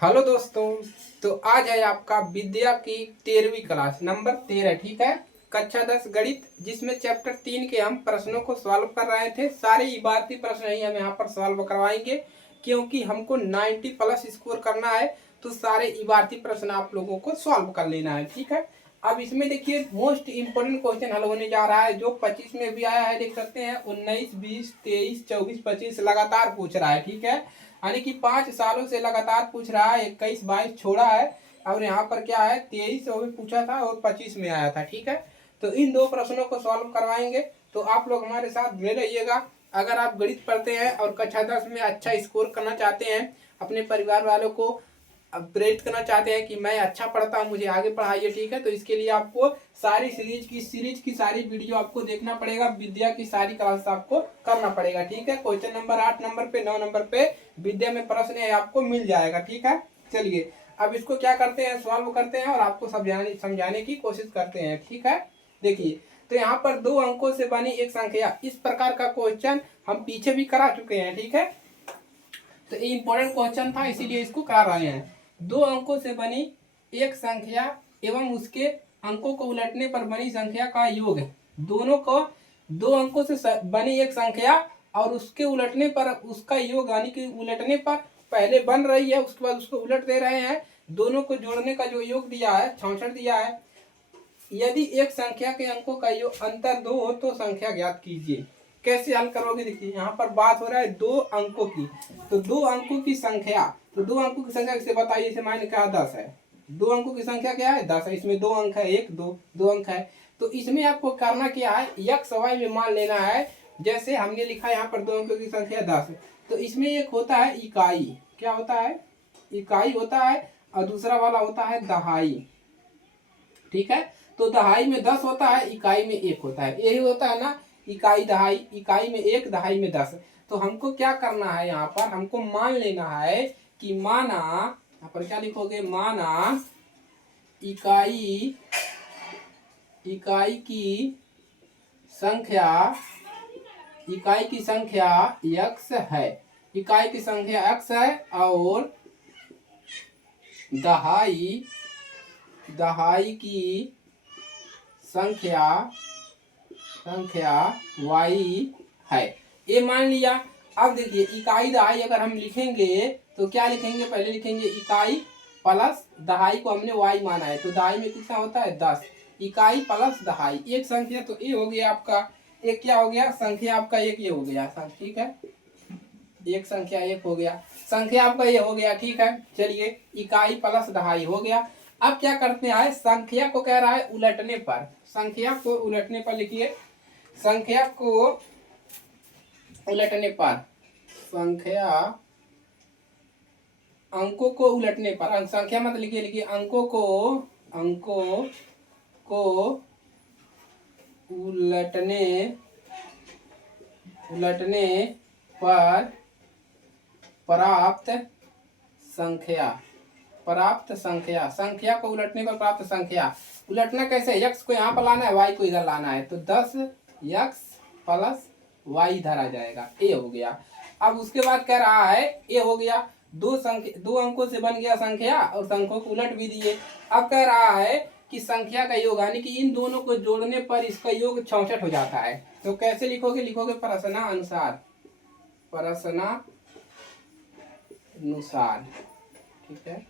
Hello दोस्तों। तो आज है आपका विद्या की 13वीं क्लास नंबर 13। ठीक है, कक्षा 10 गणित, जिसमें चैप्टर 3 के हम प्रश्नों को सॉल्व कर रहे थे। सारे इबारती प्रश्न ही हम यहाँ पर सॉल्व करवाएंगे, क्योंकि हमको 90 प्लस स्कोर करना है। तो सारे इबारती प्रश्न आप लोगों को सॉल्व कर लेना है। ठीक है, अब इसमें देखिए मोस्ट इंपोर्टेंट क्वेश्चन हल होने जा रहा है, जो 25 में भी आया है, देख सकते हैं। 19, 20, 23, 24, 25 लगातार पूछ रहा है। ठीक है, यानी कि 5 सालों से लगातार पूछ रहा है। 21, 22 छोड़ा है, और यहाँ पर क्या है 23 वो भी पूछा था और 25 में आया था। ठीक है, तो इन दो प्रश्नों को सॉल्व करवाएंगे। तो आप लोग हमारे साथ जुड़े रहिएगा। अगर आप गणित पढ़ते हैं और कक्षा 10 में अच्छा स्कोर करना चाहते हैं, अपने परिवार वालों को प्रेरित करना चाहते हैं कि मैं अच्छा पढ़ता हूँ, मुझे आगे पढ़ाइए। ठीक है, तो इसके लिए आपको सारी सीरीज की सारी वीडियो आपको देखना पड़ेगा। विद्या की सारी क्लास आपको करना पड़ेगा। ठीक है, क्वेश्चन नंबर 8 नंबर पे 9 नंबर पे विद्या में प्रश्न है, आपको मिल जाएगा। ठीक है, चलिए अब इसको क्या करते हैं, सॉल्व करते हैं और आपको समझाने की कोशिश करते हैं। ठीक है, देखिए तो यहाँ पर 2 अंकों से बनी एक संख्या, इस प्रकार का क्वेश्चन हम पीछे भी करा चुके हैं। ठीक है, तो ये इंपॉर्टेंट क्वेश्चन था, इसीलिए इसको करा रहे हैं। 2 अंकों से बनी एक संख्या एवं उसके अंकों को उलटने पर बनी संख्या का योग है। दोनों को 2 अंकों से बनी एक संख्या और उसके उलटने पर उसका योग, यानी कि उलटने पर पहले बन रही है, उसके बाद उसको उलट दे रहे हैं। दोनों को जोड़ने का जो योग दिया है 66 दिया है। यदि एक संख्या के अंकों का योग अंतर 2 हो तो संख्या ज्ञात कीजिए। कैसे हल करोगे, देखिए यहाँ पर बात हो रहा है 2 अंकों की। तो 2 अंकों की संख्या, तो 2 अंकों की संख्या किसे बताइए, इसे मैंने कहा 10 है। 2 अंकों की संख्या क्या है, 10 है। इसमें 2 अंक है, 1 2 2 अंक है। तो इसमें आपको करना क्या है, x y में मान लेना है। जैसे हमने लिखा यहाँ पर 2 अंकों की संख्या 10, तो इसमें एक होता है इकाई। क्या होता है, इकाई होता है, और दूसरा वाला होता है दहाई। ठीक है, तो दहाई में 10 होता है, इकाई में 1 होता है। यही होता है ना, इकाई दहाई, इकाई में 1 दहाई में 10। तो हमको क्या करना है, यहाँ पर हमको मान लेना है कि माना, यहाँ पर क्या लिखोगे, माना इकाई की संख्या, इकाई की संख्या x है, इकाई की संख्या x है, और दहाई की संख्या y है, ये मान लिया। अब देखिए इकाई दहाई अगर हम लिखेंगे तो क्या लिखेंगे, पहले लिखेंगे इकाई प्लस दहाई को हमने y माना है, तो दहाई में कितना होता है 10। इकाई प्लस दहाई, एक संख्या तो ये हो गया आपका, एक क्या हो गया, संख्या आपका एक ये हो गया। ठीक है, एक संख्या एक हो गया, संख्या आपका ये हो गया। ठीक है, चलिए इकाई प्लस दहाई हो गया। अब क्या करते हैं, संख्या को कह रहा है उलटने पर, संख्या को उलटने पर लिखिए, संख्या को उलटने पर, संख्या अंकों को उलटने पर, संख्या मत लिखिए, लिखिए अंकों को उलटने पर प्राप्त संख्या, संख्या को उलटने पर प्राप्त संख्या। उलटना कैसे, x को यहाँ पर लाना है, y को इधर लाना है, तो 10x प्लस y इधर आ जाएगा, ये हो गया। अब उसके बाद कह रहा है, ये हो गया, 2 अंकों से बन गया संख्या और संख्याओं को उलट भी दिए। अब कह रहा है कि संख्या का योग, यानी कि इन दोनों को जोड़ने पर इसका योग 66 हो जाता है। तो कैसे लिखोगे, लिखोगे प्रश्नानुसार, ठीक है,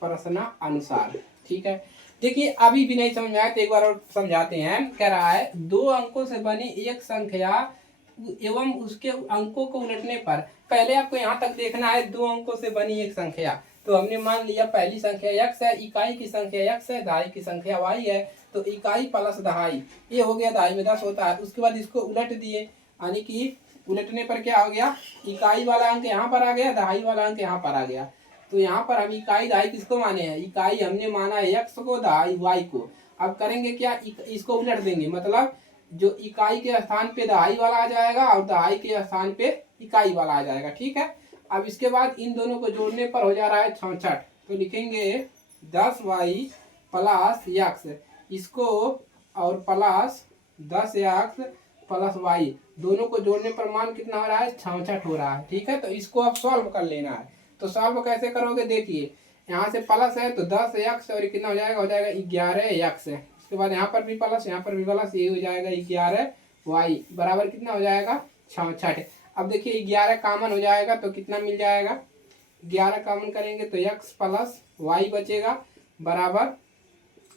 प्रश्नानुसार। ठीक है, देखिए अभी भी नहीं समझ आया तो एक बार और समझाते हैं। कह रहा है 2 अंकों से बनी एक संख्या एवं उसके अंकों को उलटने पर, पहले आपको यहाँ तक देखना है 2 अंकों से बनी एक संख्या। तो हमने मान लिया पहली संख्या x है, इकाई की संख्या x है, दहाई की संख्या y है। तो इकाई प्लस दहाई, ये हो गया, दहाई में 10 होता है। उसके बाद इसको उलट दिए, यानी कि उलटने पर क्या हो गया, इकाई वाला अंक यहाँ पर आ गया, दहाई वाला अंक यहाँ पर आ गया। तो यहाँ पर हम इकाई दहाई किसको माने हैं, इकाई हमने माना है x को, दहाई y को। अब करेंगे क्या, इसको उलट देंगे, मतलब जो इकाई के स्थान पे दहाई वाला आ जाएगा और दहाई के स्थान पे इकाई वाला आ जाएगा। ठीक है, अब इसके बाद इन दोनों को जोड़ने पर हो जा रहा है 66। तो लिखेंगे 10y प्लस x, इसको और प्लस 10x प्लस y, दोनों को जोड़ने पर मान कितना हो रहा है, 66 हो रहा है। ठीक है, तो इसको अब सॉल्व कर लेना है। तो सॉल्व कैसे करोगे, देखिए यहाँ से प्लस है तो 10x और कितना हो जाएगा 11x है। उसके बाद यहाँ पर भी प्लस, यहाँ पर भी प्लस, ये हो जाएगा 11y बराबर कितना हो जाएगा 66। अब देखिए 11 कॉमन हो जाएगा तो कितना मिल जाएगा, 11 कॉमन करेंगे तो x प्लस वाई बचेगा बराबर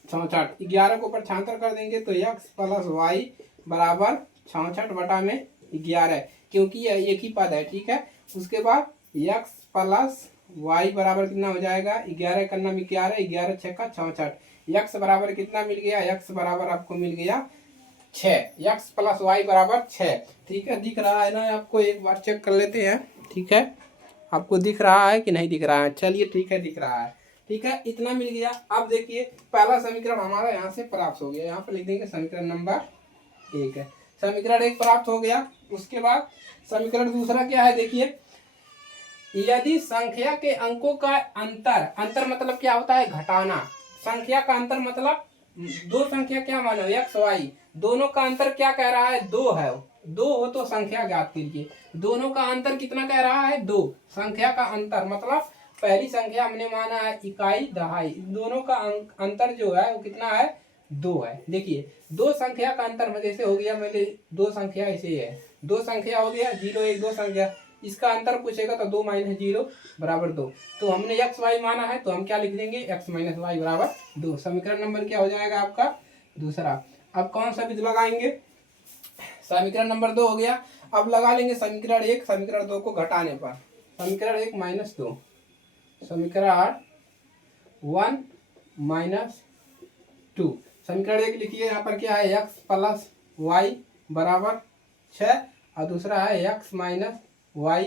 66। 11 को ऊपर छांतर कर देंगे तो x प्लस वाई बराबर 66 बटा में 11, क्योंकि यह एक ही पद है, ठीक है। उसके बाद x प्लस वाई बराबर कितना हो जाएगा 11 करना में 11, 11 6 का 66। x बराबर कितना मिल गया, x बराबर आपको मिल गया 6, x प्लस वाई बराबर 6, ठीक है। दिख रहा है ना आपको, एक बार चेक कर लेते हैं, ठीक है। आपको दिख रहा है कि नहीं दिख रहा है, चलिए ठीक है दिख रहा है, ठीक है। इतना मिल गया। अब देखिए पहला समीकरण हमारा यहाँ से प्राप्त हो गया, यहाँ पर लिख देंगे समीकरण नंबर 1 है, समीकरण 1 प्राप्त हो गया। उसके बाद समीकरण दूसरा क्या है, देखिए यदि संख्या के अंकों का अंतर मतलब क्या होता है, घटाना। संख्या का अंतर मतलब दो संख्या क्या मानो x y, दोनों का अंतर क्या कह रहा है 2 है, 2 हो तो संख्या ज्ञात कीजिए। दोनों का अंतर कितना कह रहा है 2, संख्या का अंतर मतलब पहली संख्या हमने माना है इकाई दहाई, दोनों का अंतर जो है वो कितना है 2 है। देखिए दो संख्या का अंतर में जैसे हो गया, मैंने दो संख्या ऐसे है, दो संख्या हो गया 0 1 दो संख्या, इसका अंतर पूछेगा तो 2 - 0 बराबर 2, तो हमने x y माना है तो हम क्या लिख देंगे x - y बराबर 2। समीकरण नंबर क्या हो जाएगा आपका दूसरा। अब कौन सा विधि लगाएंगे, समीकरण नंबर 2 हो गया। अब लगा लेंगे समीकरण 1 समीकरण 2 को घटाने पर, समीकरण 1 - 2, समीकरण 1 - 2, समीकरण 1 लिखिए। यहाँ पर क्या है x प्लस वाई बराबर 6 और दूसरा है x माइनस वाई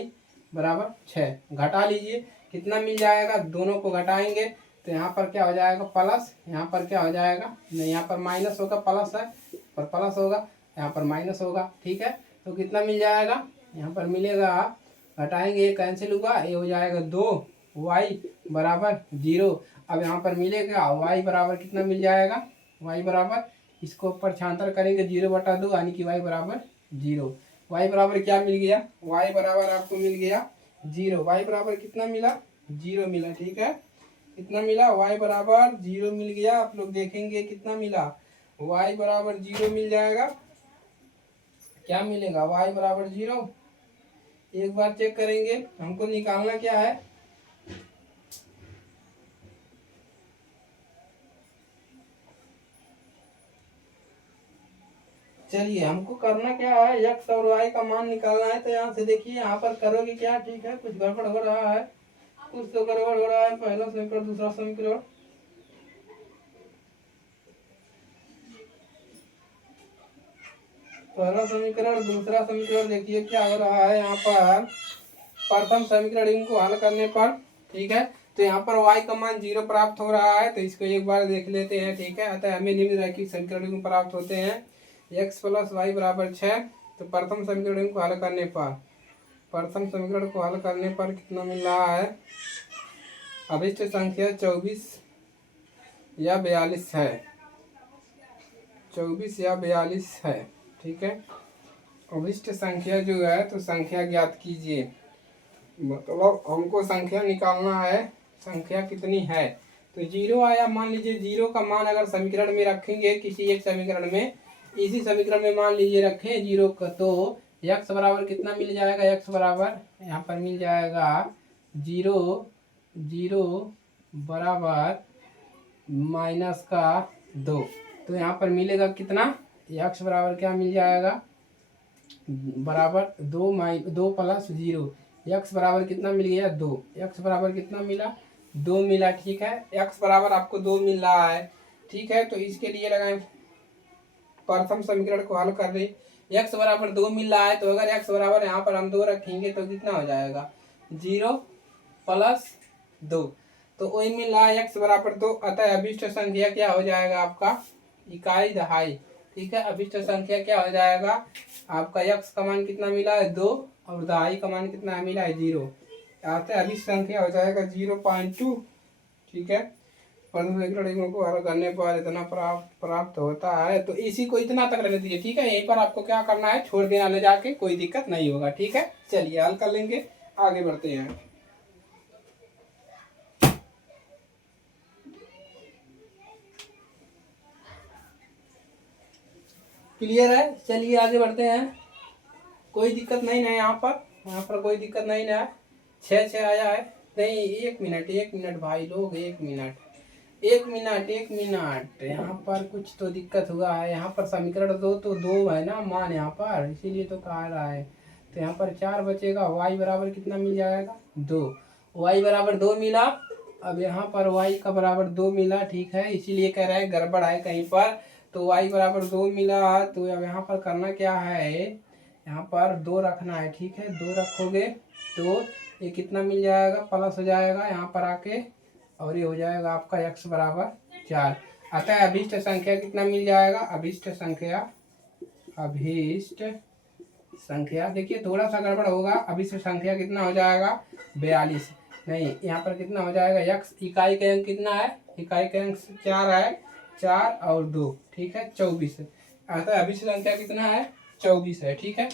बराबर 6। घटा लीजिए कितना मिल जाएगा, दोनों को घटाएंगे तो यहाँ पर क्या हो जाएगा प्लस, यहाँ पर क्या हो जाएगा नहीं, यहाँ पर माइनस होगा, प्लस है पर प्लस होगा, यहाँ पर माइनस होगा, ठीक है। तो कितना मिल जाएगा, यहाँ पर मिलेगा, घटाएंगे ये कैंसिल होगा, ये हो जाएगा 2y बराबर 0। अब यहाँ पर मिलेगा y बराबर कितना मिल जाएगा, y बराबर इसको ऊपर छांतर करेंगे 0/2 यानी कि y बराबर 0। y बराबर क्या मिल गया, y बराबर आपको मिल गया 0, y बराबर कितना मिला 0 मिला, ठीक है। कितना मिला y बराबर 0 मिल गया। आप लोग देखेंगे कितना मिला, y बराबर 0 मिल जाएगा, क्या मिलेगा y बराबर 0। एक बार चेक करेंगे, हमको निकालना क्या है, चलिए हमको करना क्या है, x और y का मान निकालना है। तो यहाँ से देखिए यहाँ पर करोगे क्या, ठीक है कुछ गड़बड़ हो रहा है, कुछ तो गड़बड़ हो रहा है। पहला समीकरण दूसरा समीकरण, पहला समीकरण दूसरा समीकरण देखिए क्या हो रहा है। यहाँ पर प्रथम समीकरण इनको हल करने पर, ठीक है, तो यहाँ पर y का मान 0 प्राप्त हो रहा है, तो इसको एक बार देख लेते हैं, ठीक है। अतः हमें निम्नलिखित समीकरण प्राप्त होते हैं x प्लस वाई बराबर 6। तो प्रथम समीकरण को हल करने पर, प्रथम समीकरण को हल करने पर कितना मिल रहा है, अभिष्ट संख्या 24 या 42 है, 24 या 42 है, ठीक है। अभिष्ट संख्या जो है तो संख्या ज्ञात कीजिए, मतलब हमको संख्या निकालना है, संख्या कितनी है। तो 0 आया, मान लीजिए 0 का मान अगर समीकरण में रखेंगे किसी एक समीकरण में, इसी समीकरण में मान लीजिए रखें 0 का, तो x बराबर कितना मिल जाएगा, x बराबर यहाँ पर मिल जाएगा 0 0 बराबर -2। तो यहाँ पर मिलेगा कितना, x बराबर क्या मिल जाएगा बराबर 2 + 0, x बराबर कितना मिल गया 2, x बराबर कितना मिला 2 मिला, ठीक है। x बराबर आपको 2 मिल रहा है, ठीक है। तो इसके लिए लगाएं, प्रथम समीकरण को हल कर रहे, x बराबर 2 मिल रहा है, तो अगर x बराबर यहाँ पर हम 2 रखेंगे तो कितना हो जाएगा 0 + 2, तो वही मिल रहा है x बराबर 2। अतः अभिष्ट संख्या क्या हो जाएगा आपका इकाई दहाई, ठीक है। अभिष्ट संख्या क्या हो जाएगा आपका, x का मान कितना मिला है 2 और दहाई का मान कितना मिला है 0, अतः अभिष्ट संख्या हो जाएगा 0.2, ठीक है। प्रथम समीकरण को हल करने पर इतना प्राप्त होता है। तो इसी को इतना तक रहने दीजिए, ठीक है। यहीं पर आपको क्या करना है, छोड़ देना ले जाके, कोई दिक्कत नहीं होगा, ठीक है। चलिए हल कर लेंगे, आगे बढ़ते हैं। क्लियर है। चलिए आगे बढ़ते हैं। कोई दिक्कत नहीं है यहाँ पर कोई दिक्कत नहीं है। 6 आया है। नहीं, एक मिनट भाई लोग, एक मिनट यहाँ पर कुछ तो दिक्कत हुआ है। यहाँ पर समीकरण दो तो दो है ना मान यहाँ पर, इसीलिए तो कहा रहा है। तो यहाँ पर 4 बचेगा। y बराबर कितना मिल जाएगा? 2। y बराबर 2 मिला। अब यहाँ पर y का बराबर 2 मिला, ठीक है, इसीलिए कह रहा है गड़बड़ है कहीं पर। तो y बराबर 2 मिला। तो अब यहाँ पर करना क्या है, यहाँ पर 2 रखना है, ठीक है। 2 रखोगे तो ये कितना मिल जाएगा? प्लस हो जाएगा यहाँ पर आके, और ये हो जाएगा आपका x बराबर 4। अतः अभीष्ट संख्या कितना मिल जाएगा? अभीष्ट संख्या देखिए थोड़ा सा गड़बड़ होगा। अभीष्ट संख्या कितना हो जाएगा? 42। नहीं, यहाँ पर कितना हो जाएगा? x इकाई के अंक कितना है? इकाई के अंक 4 है, 4 और 2, ठीक है, 24। अतः अभीष्ट संख्या कितना है? 24 है, ठीक है।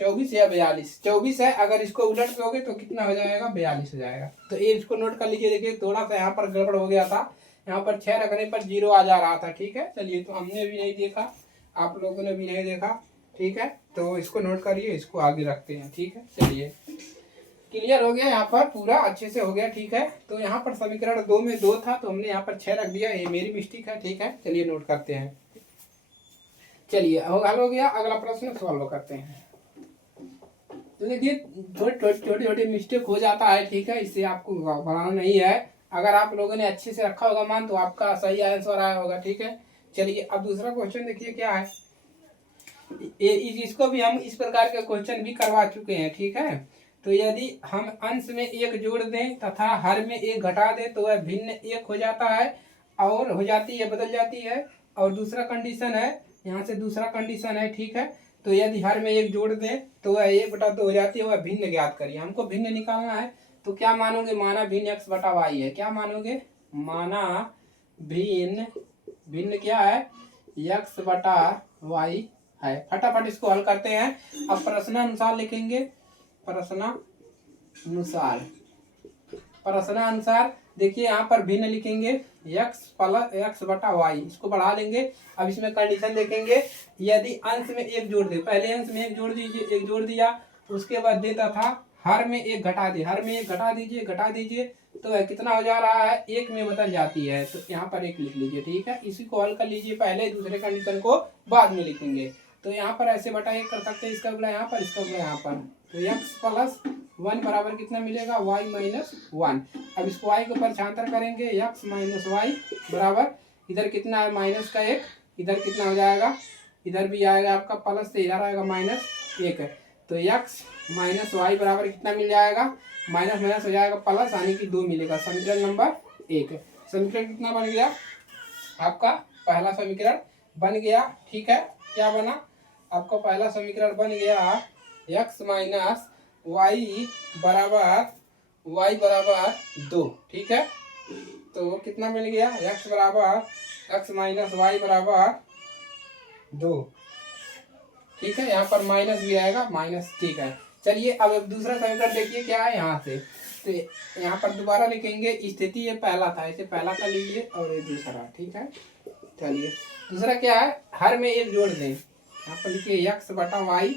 24 या 42, 24 है। अगर इसको उलट दोगे तो कितना हो जाएगा? 42 हो जाएगा। तो ये इसको नोट कर लीजिए। देखिए थोड़ा सा यहाँ पर गड़बड़ हो गया था, यहाँ पर 6 रखने पर 0 आ जा रहा था, ठीक है। चलिए, तो हमने भी नहीं देखा, आप लोगों ने भी नहीं देखा, ठीक है। तो इसको नोट करिए, इसको आगे रखते हैं, ठीक है। चलिए, क्लियर हो गया, यहाँ पर पूरा अच्छे से हो गया, ठीक है। तो यहाँ पर समीकरण 2 में 2 था तो हमने यहाँ पर 6 रख दिया, ये मेरी मिस्टेक है, ठीक है। चलिए नोट करते हैं। चलिए हल हो गया। अगला प्रश्न सॉल्व करते हैं। तो देखिए छोटे मिस्टेक हो जाता है, ठीक है, इससे आपको बनाना नहीं है। अगर आप लोगों ने अच्छे से रखा होगा मान तो आपका सही आंसर आया होगा, ठीक है। चलिए अब दूसरा क्वेश्चन देखिए क्या है। इसको भी हम इस प्रकार के क्वेश्चन भी करवा चुके हैं, ठीक है। तो यदि हम अंश में 1 जोड़ दें तथा हर में 1 घटा दें तो वह भिन्न 1 हो जाता है, और हो जाती है, बदल जाती है। और दूसरा कंडीशन है, यहाँ से दूसरा कंडीशन है, ठीक है। तो यदि हर में 1 जोड़ दें तो वह 1/2 हो जाती है, वह भिन्न ज्ञात करिए। हमको भिन्न निकालना है, तो क्या मानोगे? माना भिन्न x/y है। क्या मानोगे? माना भिन्न क्या है? x/y है। फटाफट इसको हल करते हैं। अब प्रश्नानुसार लिखेंगे। प्रश्नानुसार देखिए यहाँ पर भिन्न लिखेंगे x/y, इसको बढ़ा लेंगे। अब इसमें कंडीशन देखेंगे, यदि अंश में 1 जोड़ दे, पहले अंश में 1 जोड़ दीजिए, 1 जोड़ दिया, उसके बाद देता था हर में 1 घटा दे, हर में 1 घटा दीजिए, तो कितना हो जा रहा है? 1 में बदल जाती है। तो यहाँ पर 1 लिख लीजिए, ठीक है। इसी को हल कर लीजिए पहले, दूसरे कंडीशन को बाद में लिखेंगे। तो यहाँ पर ऐसे बटा 1 कर सकते हैं, इसका गुणा यहाँ पर, इसका गुणा यहाँ पर। तो x+1 बराबर कितना मिलेगा? y-1। अब इसको y के ऊपर छांतर करेंगे, x-y बराबर, इधर कितना है? -1, इधर कितना हो जाएगा? इधर भी आएगा आपका प्लस से, इधर आएगा -1। तो x-y बराबर कितना मिल जाएगा? माइनस हो जाएगा प्लस, यानी कि 2 मिलेगा। समीकरण नंबर 1। समीकरण कितना बन गया? आपका पहला समीकरण बन गया, ठीक है। क्या बना? आपका पहला समीकरण बन गया x-y बराबर 2, ठीक है। तो कितना मिल गया? x-y बराबर 2, ठीक है। यहाँ पर माइनस भी आएगा, माइनस, ठीक है। चलिए अब दूसरा समीकरण देखिए क्या है यहाँ से। तो यहाँ पर दोबारा लिखेंगे, स्थिति ये पहला था, इसे पहला कर लीजिए, और ये दूसरा, ठीक है। चलिए दूसरा क्या है? हर में 1 जोड़ दें। यहाँ पर लिखिए x/y,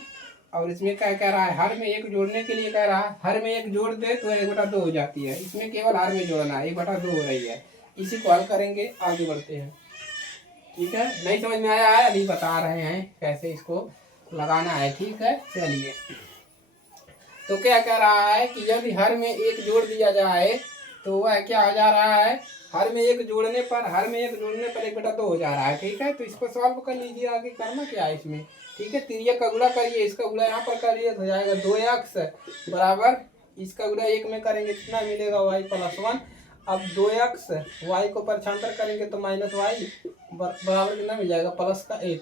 और इसमें क्या कह रहा है? हर में 1 जोड़ने के लिए कह रहा है, हर में 1 जोड़ दे तो 1/2 हो जाती है। इसमें केवल हर में जोड़ना है, 1/2 हो रही है। इसी को हल करेंगे, आगे बढ़ते हैं, ठीक है। नहीं समझ में आया है? अभी बता रहे हैं कैसे इसको लगाना है, ठीक है। चलिए, तो क्या कह रहा है कि यदि हर में 1 जोड़ दिया जाए तो वह क्या हो जा रहा है? हर में 1 जोड़ने पर 1/2 हो जा रहा है, ठीक है। तो इसको सॉल्व कर लीजिए। आगे करना क्या है इसमें, ठीक है। तिर्यक का गुणा करिए, इसका गुणा यहाँ पर करिए, तो हो जाएगा 2x बराबर, इसका गुणा 1 में करेंगे कितना मिलेगा? y+1। अब 2x y को परछांतर करेंगे तो -y बराबर कितना मिल जाएगा? +1।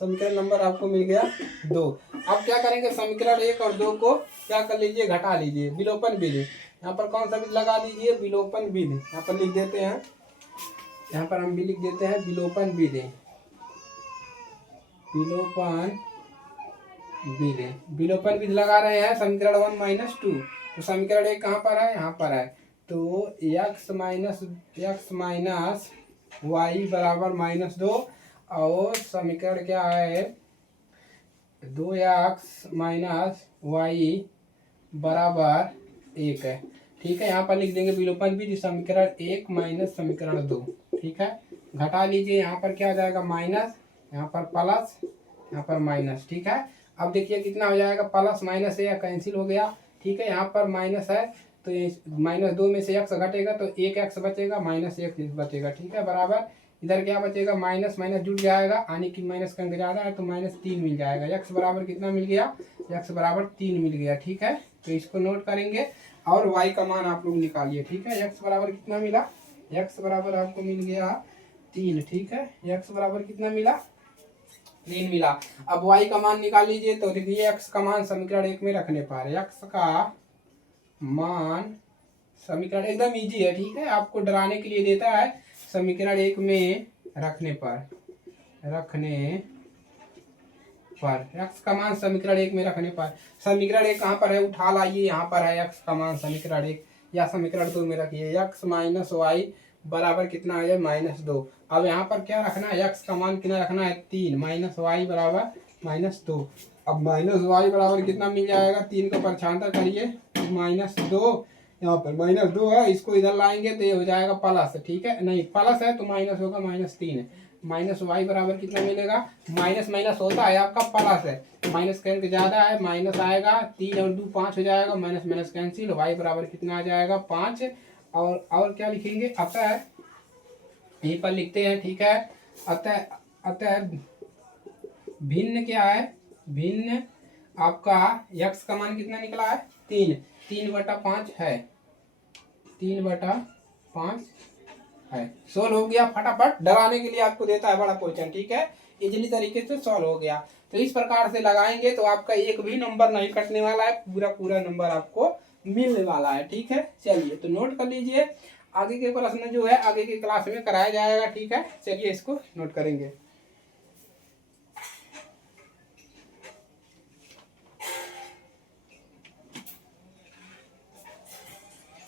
समीकरण नंबर आपको मिल गया 2। अब क्या करेंगे? समीकरण 1 और 2 को क्या कर लीजिए? घटा लीजिए, विलोपन विधि। यहाँ पर कौन सा विधि लगा दीजिए? विलोपन विधि। यहाँ पर लिख देते हैं, यहाँ पर हम भी लिख देते हैं विलोपन विधि। विलोपन विधि लगा रहे हैं। समीकरण 1 - 2, तो समीकरण 1 कहाँ पर है? यहाँ पर है। तो x - y बराबर -2, और समीकरण क्या है, 2x माइनस वाई बराबर 1 है। ठीक है, यहाँ पर लिख देंगे विलोपन विधि समीकरण 1 माइनस समीकरण 2। ठीक है, घटा लीजिए, यहाँ पर क्या आ जाएगा माइनस, यहाँ पर प्लस, यहाँ पर माइनस। ठीक है, अब देखिए कितना हो जाएगा, प्लस माइनस से कैंसिल हो गया। ठीक है, यहाँ पर माइनस है तो -2 में से x घटेगा तो 1x बचेगा, -1 बचेगा। ठीक है, बराबर इधर क्या बचेगा, माइनस माइनस जुड़ जाएगा, यानी कि माइनस का अंक ज़्यादा है तो -3 मिल जाएगा। x बराबर कितना मिल गया, x बराबर 3 मिल गया। ठीक है, तो इसको नोट करेंगे और y का मान आप लोग निकालिए। ठीक है, x बराबर कितना मिला, x बराबर आपको मिल गया 3। ठीक है, x बराबर कितना मिला, 3 मिला। अब y का मान निकाल लीजिए, तो देखिए x का मान समीकरण 1 में रखने पर, x का मान समीकरण एकदम इजी है। ठीक है, आपको डराने के लिए देता है, समीकरण 1 में रखने पर x का मान समीकरण 1 में रखने पर, समीकरण 1 कहाँ पर है, उठा लाइए, यहाँ पर है x का मान समीकरण 1, या समीकरण 2 में रखिए, x माइनस वाई बराबर कितना आ जाए -2। अब यहाँ पर क्या रखना है, x का मान कितना रखना है 3, माइनस वाई बराबर -2। अब माइनस वाई बराबर कितना मिल जाएगा, 3 का परछांतर करिए, -2, यहाँ पर -2 है, इसको इधर लाएंगे तो ये हो जाएगा प्लस। ठीक है, नहीं प्लस है तो माइनस होगा, -3। माइनस वाई बराबर कितना मिलेगा, माइनस माइनस होता है आपका प्लस है, माइनस का अंक ज्यादा है, माइनस आएगा, 3 और 2 5 हो जाएगा, माइनस माइनस कैंसिल, वाई बराबर कितना आ जाएगा 5। और क्या लिखेंगे, अतः यहीं पर लिखते हैं। ठीक है, अतः भिन्न क्या है, भिन्न आपका x का मान कितना निकला है 3/5 है, 3/5 है। सोल्व हो गया फटाफट, डराने के लिए आपको देता है बड़ा क्वेश्चन। ठीक है, इजली तरीके से सॉल्व हो गया। तो इस प्रकार से लगाएंगे तो आपका एक भी नंबर नहीं कटने वाला है, पूरा पूरा नंबर आपको मिलने वाला है। ठीक है, चलिए तो नोट कर लीजिए, आगे के प्रश्न जो है आगे की क्लास में कराया जाएगा। ठीक है, चलिए इसको नोट करेंगे।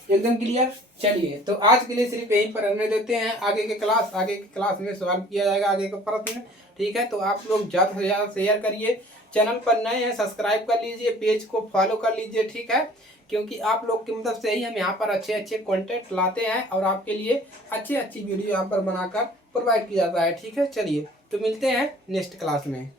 एकदम क्लियर। चलिए तो आज के लिए सिर्फ यहीं पर रहने देते हैं, आगे के क्लास में सवाल किया जाएगा आगे के प्रश्न। ठीक है, तो आप लोग ज़्यादा से ज़्यादा शेयर करिए, चैनल पर नए हैं सब्सक्राइब कर लीजिए, पेज को फॉलो कर लीजिए। ठीक है, क्योंकि आप लोग की मदद से ही हम यहाँ पर अच्छे अच्छे कंटेंट लाते हैं और आपके लिए अच्छी वीडियो यहाँ पर बनाकर प्रोवाइड किया जाता है। ठीक है, चलिए तो मिलते हैं नेक्स्ट क्लास में।